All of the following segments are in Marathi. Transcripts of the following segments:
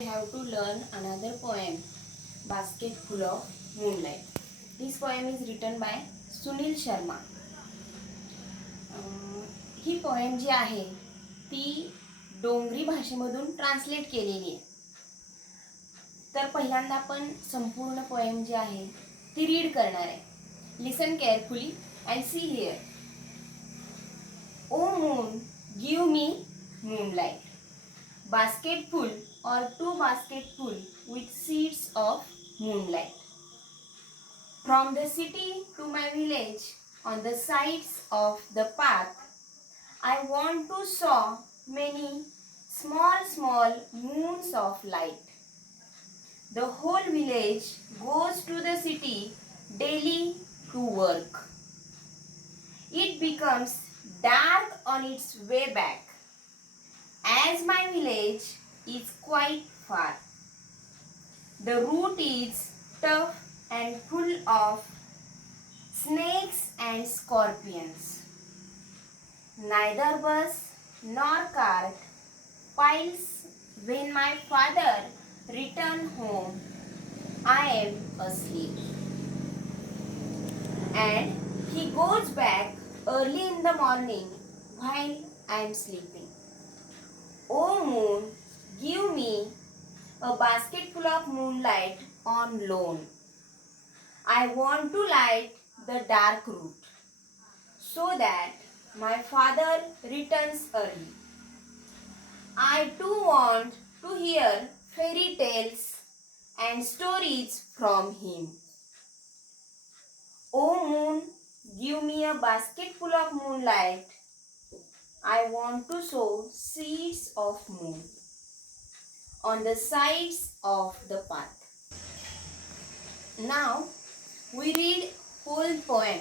have to learn another poem, Basket Full of Moonlight. This poem is written by Sunil Sharma. ही पोएम जी आहे ती डोंगरी भाषेमधून ट्रान्सलेट केलेली आहे. तर पहिल्यांदा आपण संपूर्ण पोएम जी आहे ती रीड करणार आहे. Listen carefully and see here. O moon give me moonlight, basketful or two basketful with seeds of moonlight. From the city to my village, on the sides of the path, I want to saw many small moons of light. The whole village goes to the city daily to work. It becomes dark on its way back, as my village is quite far. The route is tough and full of snakes and scorpions. Neither bus nor cart piles when my father returns home. I am asleep, and he goes back early in the morning while I am sleeping. O moon, give me a basket full of moonlight on loan. I want to light the dark route so that my father returns early. I too want to hear fairy tales and stories from him. O moon, give me a basket full of moonlight. I want to sow seeds of moon on the sides of the path. Now we read whole poem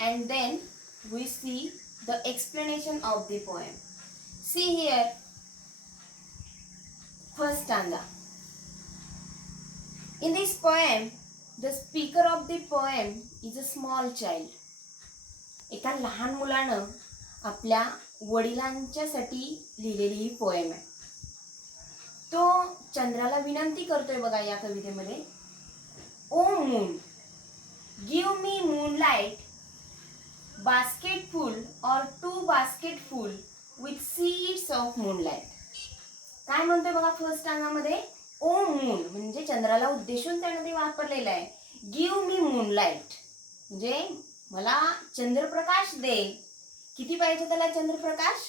and then we see the explanation of the poem. See here, first stanza. In this poem, the speaker of the poem is a small child. एका लहान मुलानं आपल्या वडिलांच्यासाठी लिहिलेली ही पोएम आहे. तो चंद्राला विनंती करतोय बघा या कवितेमध्ये. O moon, give me moonlight, basketful or two basketful with seeds of moonlight. काय म्हणतोय बघा फर्स्ट स्टांगामध्ये. ओ मून म्हणजे चंद्राला उद्देशून त्यानं ते वापरलेलं आहे. गिव मी मूनलाइट म्हणजे मला चंद्रप्रकाश दे. किती पाहिजे त्याला चंद्रप्रकाश?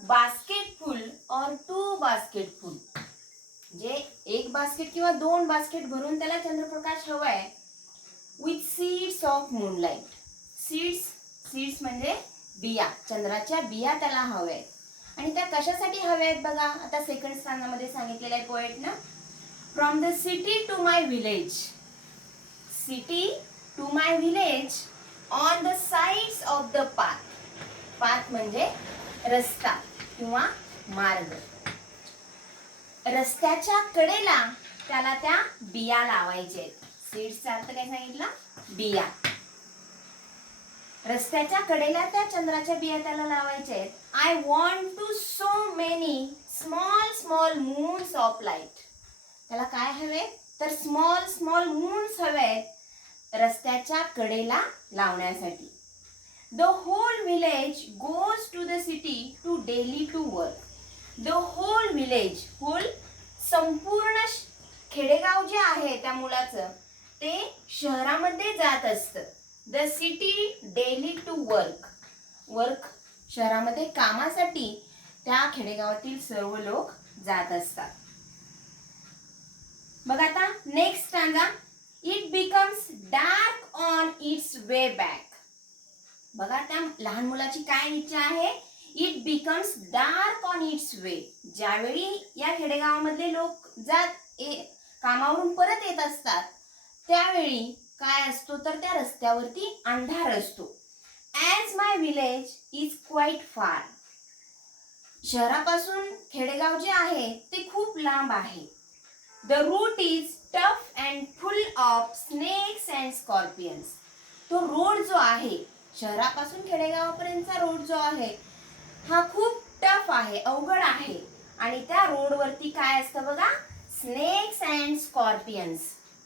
बास्केटफुल और टू बास्केटफुल म्हणजे एक बास्केट किंवा दोन बास्केट भरून त्याला चंद्रप्रकाश हवाय. With seeds of moonlight. Seeds म्हणजे बिया, चंद्राच्या बिया त्याला हव्या. आणि त्या कशासाठी हव्या आहेत बघा. आता सेकंड स्टांगामध्ये सांगितलेलं आहे पोएटनं. From the city to my village. City to my village on the sides of the path. Path म्हणजे रस्ता किंवा मार्ग. रस्त्याच्या कडेला त्याला त्या बिया लावायच्या आहेत. सीड्सचा अर्थ काय सांगितला? बिया. रस्त्याच्या कडेला त्या चंद्राच्या बिया त्याला लावायच्या आहेत. I want to sow many small moons of light. त्याला काय हवे तर स्मॉल मून्स हवेत रस्त्याच्या कडेला लावण्यासाठी. The whole village goes to the city to daily to work. The whole village, whole संपूर्ण खेडेगाव जे आहे त्या मुलाचं ते शहरामध्ये जात असतं. The city daily to work. Work शहरामध्ये कामासाठी त्या खेडेगावातील सर्व लोक जात असतात. बघा आता next stanza. It becomes dark on its way back. बघा त्या लहान मुलाची काय इच्छा आहे. It becomes dark on its way. ज्यावेळी या खेडेगावामधले लोक कामावरून परत येत असतात त्यावेळी काय असतो तर त्या रस्त्यावरती अंधार असतो. As my village is quite far. शहरापासून खेडेगाव जे आहे ते खूप लांब आहे. The route is tough and full of snakes and scorpions. तो रोड जो आहे शहरापासून खेडेगावापर्यंतचा रोड जो आहे हा खूप टफ आहे, अवघड आहे. आणि त्या रोडवरती काय असतं बघा, अँड स्कॉर्पियन्स.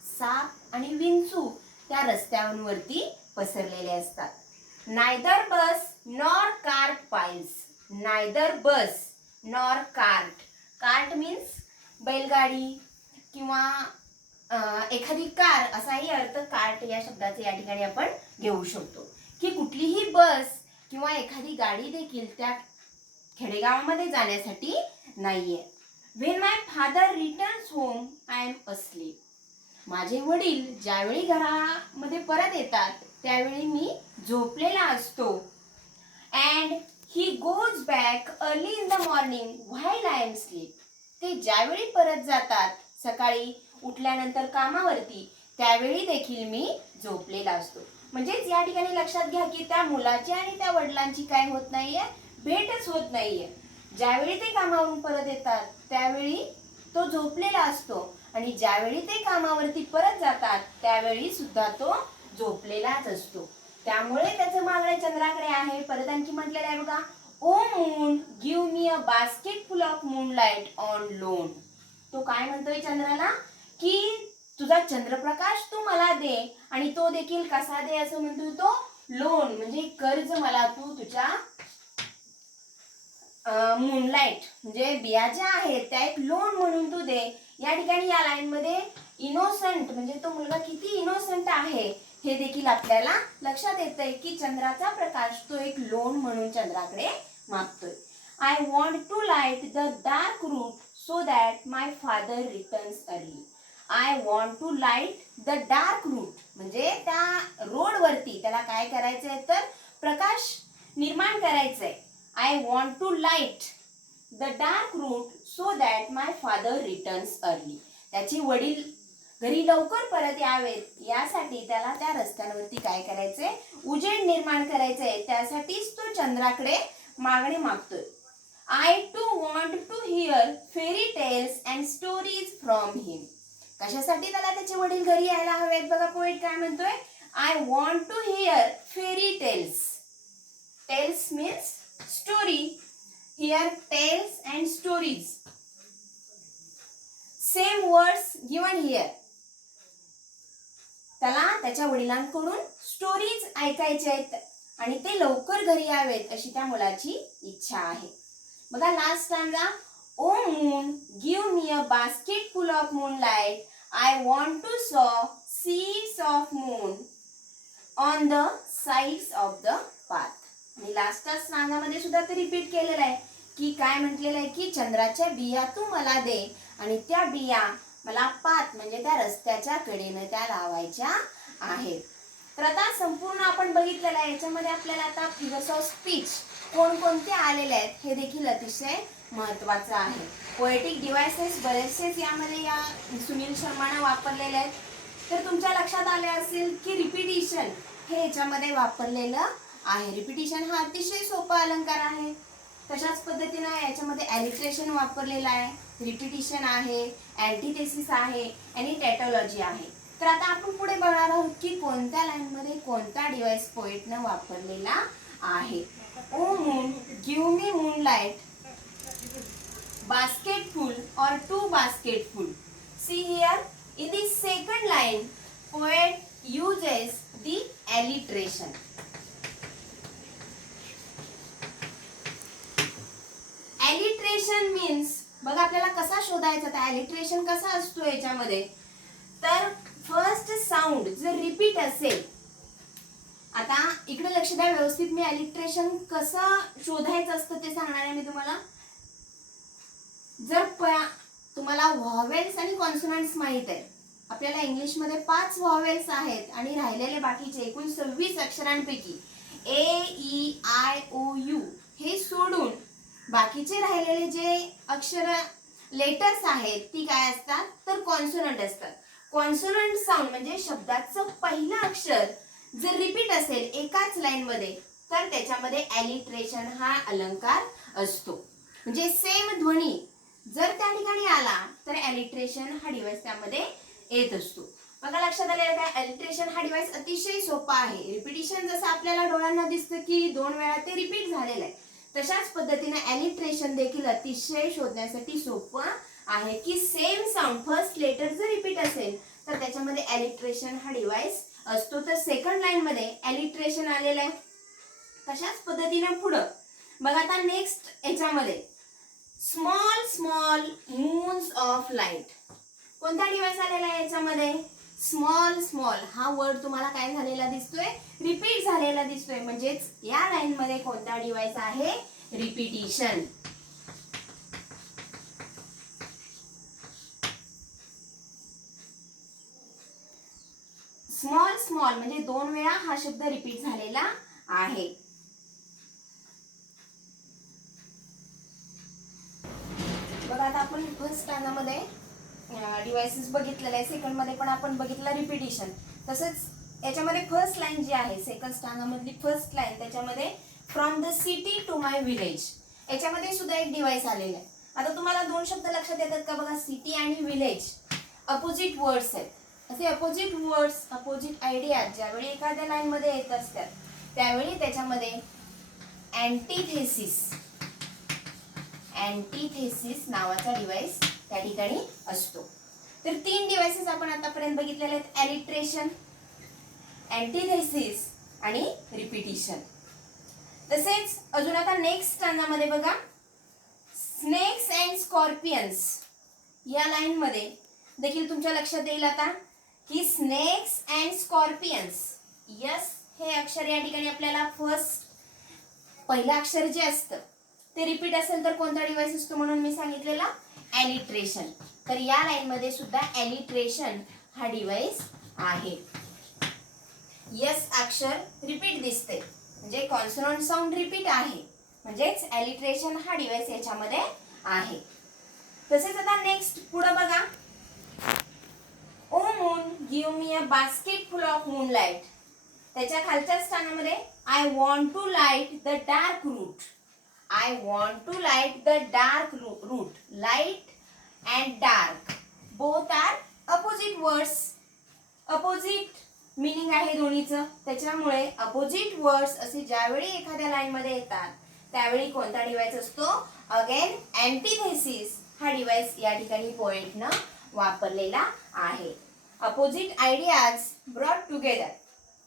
साप आणि विंचू त्या रस्त्यांवरती पसरलेले असतात. नायदर बस नॉर कार्ट पाइल्स. नायदर बस नॉर कार्ट. कार्ट मीन्स बैलगाडी किंवा एखादी कार असाही अर्थ कार्ट या शब्दाचे या ठिकाणी आपण घेऊ शकतो की कुठलीही बस किंवा एखादी गाडी देखील त्या खेडेगावामध्ये जाण्यासाठी नाहीये. When my father returns home, I am asleep. माझे वडील ज्यावेळी घरामध्ये परत येतात त्यावेळी मी झोपलेला असतो. And he goes back early in the morning while I am asleep. ते ज्यावेळी परत जातात सकाळी उठल्यानंतर कामावरती त्यावेळी देखील मी झोपलेला असतो. म्हणजेच या ठिकाणी लक्षात घ्या की त्या मुलाची आणि त्या वडिलांची काय होत नाहीये, भेटच होत नाहीये. ज्यावेळी ते कामावरून परत येतात त्यावेळी तो झोपलेला असतो आणि ज्यावेळी ते कामावरती परत जातात त्यावेळी सुद्धा तो झोपलेलाच असतो. त्यामुळे त्याचं मागणे चंद्राकडे आहे. परत आणखी म्हटलेलं आहे बघा, O moon give me a basket full of moonlight on loan. तो काय म्हणतोय चंद्राला की तुझा चंद्रप्रकाश तू मला दे आणि तो देखील कसा दे असं म्हणतोय तो, लोन म्हणजे कर्ज मला तू तुझ्या मूनलाइट म्हणजे बिया ज्या आहेत त्या एक लोन म्हणून तू दे. या ठिकाणी या लाईन मध्ये इनोसंट म्हणजे तो मुलगा किती इनोसंट आहे हे देखील आपल्याला लक्षात येतंय की चंद्राचा प्रकाश तो एक लोन म्हणून चंद्राकडे मागतोय. I want to light the dark route so that my father returns early. I want to light the dark route म्हणजे त्या रोडवरती त्याला काय करायचंय तर प्रकाश निर्माण करायचंय. I want to light the dark route so that my father returns early. त्याचे वडील घरी लवकर परत यावेत यासाठी त्याला त्या रस्त्यांवरती काय करायचंय, उजेड निर्माण करायचंय. त्यासाठीच तो चंद्राकडे मागणी मागतोय. I too want to hear fairy tales and stories from him. कशासाठी त्याला त्याचे वडील घरी यायला हवेत बघा पोएट काय म्हणतोय, I want to hear fairy tales. Tales means story. Here tales and stories. Same words given here. त्याला त्याच्या वडिलांकडून स्टोरीज ऐकायचे आहेत आणि ते लवकर घरी यावेत अशी त्या मुलाची इच्छा आहे. बघा last stanza, O moon give me a basket full of moonlight. I want to sow seeds of moon on the sides of the path. आणि लास्टच्या स्नानामध्ये सुद्धा ते रिपीट केलेलं आहे की काय म्हटलेलं आहे की चंद्राच्या बिया तू मला दे आणि त्या बिया मला पाथ म्हणजे त्या रस्त्याच्या कडेने त्या लावायच्या आहेत. तर आता संपूर्ण आपण बघितलेलं आहे. याच्यामध्ये आपल्याला आता फिगर्स ऑफ स्पीच कोणकोणते आलेले आहेत हे देखील अतिशय महत्त्वाचं आहे. पोएटिक डिव्हाइसेस बरेचसेच यामध्ये या सुनील शर्माने वापरलेले आहेत. तर तुमच्या लक्षात आले असेल की रिपिटिशन हे याच्यामध्ये वापरलेलं आहे. रिपिटिशन हा अतिशय सोपा अलंकार आहे. तशाच पद्धतीनं याच्यामध्ये ॲलिट्रेशन वापरलेलं आहे, रिपिटिशन आहे, अँटिथेसिस आहे आणि टॅटोलॉजी आहे. तर आता आपण पुढे बघणार आहोत की कोणत्या लाईनमध्ये कोणता डिव्हाइस पोएटनं वापरलेला आहे. O moon give me moonlight basketful or two basketful. See here in the second line poet uses the alliteration. Alliteration means बघा आपल्याला कसा शोधायचा तर alliteration कसा असतो याच्यामध्ये तर फर्स्ट साऊंड जर रिपीट असेल. आता इकडे लक्ष द्या व्यवस्थित. मी alliteration कसं शोधायचं असतं ते सांगणार आहे मी तुम्हाला. जर तुम्हाला व्हॉवेल्स आणि कॉन्सोनंट्स माहित आहे, आपल्याला इंग्लिश मध्ये 5 व्हॉवेल्स आहेत आणि राहिलेले बाकीचे एकूण 26 अक्षरांपैकी ए ई आय ओ यू हे सोडून बाकीचे राहिलेले जे अक्षर लेटर्स आहेत ती काय असतात तर कॉन्सोनंट असतात. कॉन्सोनंट साऊंड म्हणजे शब्दाचं पहिलं अक्षर जर रिपीट असेल एकाच लाईन मध्ये तर त्याच्यामध्ये ॲलिट्रेशन हा अलंकार असतो. म्हणजे सेम ध्वनी जर त्या ठिकाणी आला तर ॲलिट्रेशन हा डिव्हाइस त्यामध्ये येत असतो. बघा लक्षात आलेलं काय, ॲलिट्रेशन हा डिव्हाइस अतिशय सोपा आहे. रिपिटिशन जसं आपल्याला डोळ्यांना दिसतं की 2 वेळा ते रिपीट झालेलं आहे, तशाच पद्धतीने ॲलिट्रेशन देखील अतिशय शोधण्यासाठी सोपं आहे की सेम साऊंड फर्स्ट लेटर जर रिपीट असेल तर त्याच्यामध्ये अलिट्रेशन हा डिवाइस असतो. तर सेकंड लाईन मध्ये अलिट्रेशन आलेलं आहे. तशाच पद्धतीने पुढं बघा आता नेक्स्ट याच्यामध्ये small small moons of light. कोणता डिवाइस आलेला आहे याच्यामध्ये? स्मॉल स्मॉल हा वर्ड तुम्हाला काय झालेला दिसतोय? रिपीट झालेला दिसतोय. म्हणजेच या लाईन मध्ये कोणता डिवाइस आहे? रिपिटिशन. स्मॉल स्मॉल म्हणजे 2 वेळा हा शब्द रिपीट झालेला आहे. बघा आता आपण फर्स्ट स्टँडामध्ये डिव्हाइसेस बघितलेले आहे. सेकंड मध्ये पण आपण बघितलं रिपिटिशन. तसंच याच्यामध्ये फर्स्ट लाईन जी आहे सेकंड स्टँडामधली फर्स्ट लाईन त्याच्यामध्ये from the city to my village याच्यामध्ये सुद्धा एक डिव्हाइस आलेला आहे. आता तुम्हाला 2 शब्द लक्षात येतात का? बघा सिटी आणि विलेज अपोजिट वर्ड्स आहेत. असे अपोजिट वर्ड्स अपोजिट आयडिया ज्यावेळी एखाद्या लाईन मध्ये येत असतात त्यावेळी त्याच्यामध्ये अँटीथेसिस नावाचा डिव्हाइस त्या ठिकाणी असतो. तर 3 डिव्हाइसेस आपण आतापर्यंत बघितलेले आहेत. अलिट्रेशन, अँटीथेसिस आणि रिपिटिशन. तसेच अजून आता नेक्स्ट स्टँडामध्ये बघा स्नेक्स अँड स्कॉर्पियन्स या लाईन मध्ये देखील तुमच्या लक्षात येईल आता की स्नेक्स अँड स्कॉर्पियन्स. यस हे अक्षर या ठिकाणी आपल्याला पहिलं अक्षर जे असतं ते रिपीट असेल तर कोणता डिव्हाइस असतो म्हणून मी सांगितलेला अलिट्रेशन. तर या लाईन मध्ये सुद्धा अलिट्रेशन हा डिव्हाइस आहे. यस अक्षर रिपीट दिसते म्हणजे कॉन्सोनंट साऊंड रिपीट आहे. म्हणजेच अलिट्रेशन हा डिव्हाइस याच्यामध्ये आहे. तसेच आता नेक्स्ट पुढे बघा O moon give me a basket full of moonlight. त्याच्या खालच्या स्थानामध्ये I want to light the dark route. I want to light the dark route. Light and dark both are opposite words. Opposite meaning आहे दोन्हीचं. त्याच्यामुळे अपोजिट वर्ड्स असे ज्यावेळी एखाद्या लाईन मध्ये येतात त्यावेळी कोणता डिव्हाइस असतो? अगेन अँटीथेसिस हा डिव्हाइस या ठिकाणी पोएटनं वापरलेला आहे. Opposite ideas brought together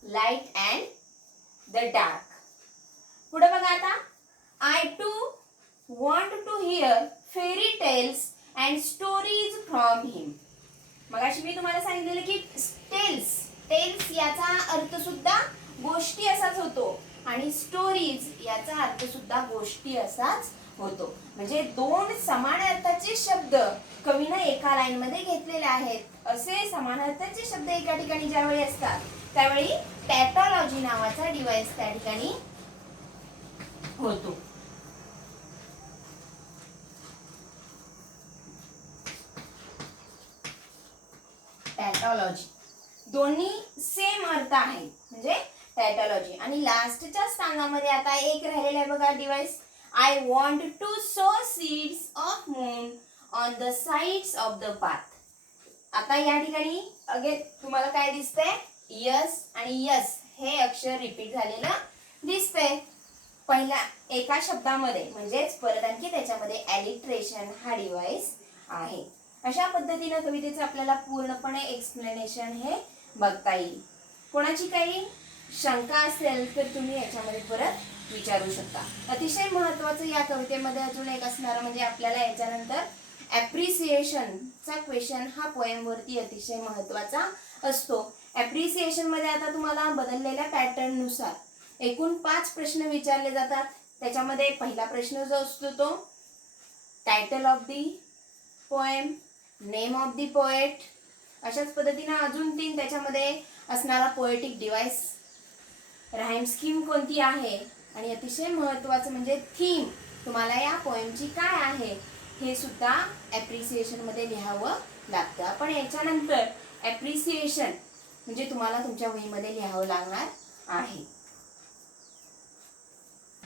light and the dark. पुढे बघा आता I too want to hear fairy tales and stories from him. मगाशी मी तुम्हाला सांगितलेलं की टेल्स याचा अर्थ सुद्धा गोष्टी असाच होतो आणि स्टोरीज याचा अर्थ सुद्धा गोष्टी असाच होतो. म्हणजे 2 समान अर्थाचे शब्द कवीनं एका लाईन मध्ये घेतलेले आहेत. असे समान अर्थाचे शब्द एका ठिकाणी ज्यावेळी असतात त्यावेळी टॅटॉलॉजी नावाचा डिव्हाइस त्या ठिकाणी होतो. टॅटॉलॉजी दोन्ही सेम अर्थ आहे म्हणजे टॅटॉलॉजी. आणि लास्टच्या स्थानामध्ये आता एक राहिलेला आहे बघा device I want to sow seeds of moon on the sides of the path. आता या ठिकाणी अगेन तुम्हाला काय दिसतंय? यस आणि यस हे अक्षर रिपीट झालेलं दिसतंय पहिल्या एका शब्दामध्ये. म्हणजेच परत आणखी त्याच्यामध्ये अलिट्रेशन हा डिव्हाइस आहे. अशा पद्धतीने कवितेचं आपल्याला पूर्णपणे एक्सप्लेनेशन हे बघता येईल. कोणाची काही शंका असेल तर तुम्ही याच्यामध्ये परत विचारू शकता. अतिशय महत्त्वाचं या कवितेमध्ये अजून एक असणार म्हणजे आपल्याला याच्यानंतर ॲप्रिसिएशनचा क्वेश्चन हा पोएम वरती अतिशय महत्त्वाचा असतो. ॲप्रिसिएशन मध्ये आता तुम्हाला बदललेल्या पॅटर्न नुसार एकूण 5 प्रश्न विचारले जातात. त्याच्यामध्ये पहिला प्रश्न जो असतो तो title of the poem, name of the poet. अशाच पद्धतीने अजून 3 त्याच्यामध्ये असणारा पोएटिक डिव्हाइस, राईम स्कीम कोणती आहे आणि अतिशय महत्त्वाचं म्हणजे थीम तुम्हाला या पोएमची काय आहे हे सुद्धा ॲप्रिसिएशन मध्ये लिहावं लागतं. पण याच्यानंतर ॲप्रिसिएशन म्हणजे तुम्हाला तुमच्या वहीमध्ये लिहावं लागणार आहे.